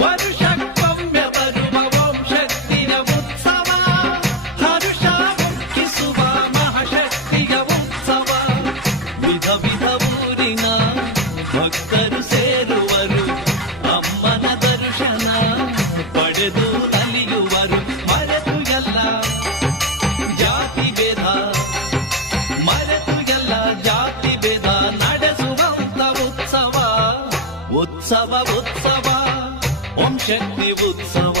ವರುಷಕ್ಕೊಮ್ಮೆ ಬರುವ ಓಂ ಶಕ್ತಿಯ ಉತ್ಸವ, ಹರುಷ ಮುಕ್ಕಿಸುವ ಮಹಾಶಕ್ತಿಯ ಉತ್ಸವ. ವಿಧ ವಿಧ ಊರಿನ ಭಕ್ತರು ಸೇರುವರು, ಅಮ್ಮನ ದರ್ಶನ ಪಡೆದು ಅಲಿಯುವರು. ಮರೆತು ಎಲ್ಲ ಜಾತಿ ಭೇದ, ಮರೆತು ಎಲ್ಲ ಜಾತಿ ಭೇದ ನಡೆಸುವಂತ ಉತ್ಸವ, ಉತ್ಸವ ಉತ್ಸವ ಓಂ ಶಕ್ತಿ ಉತ್ಸವ.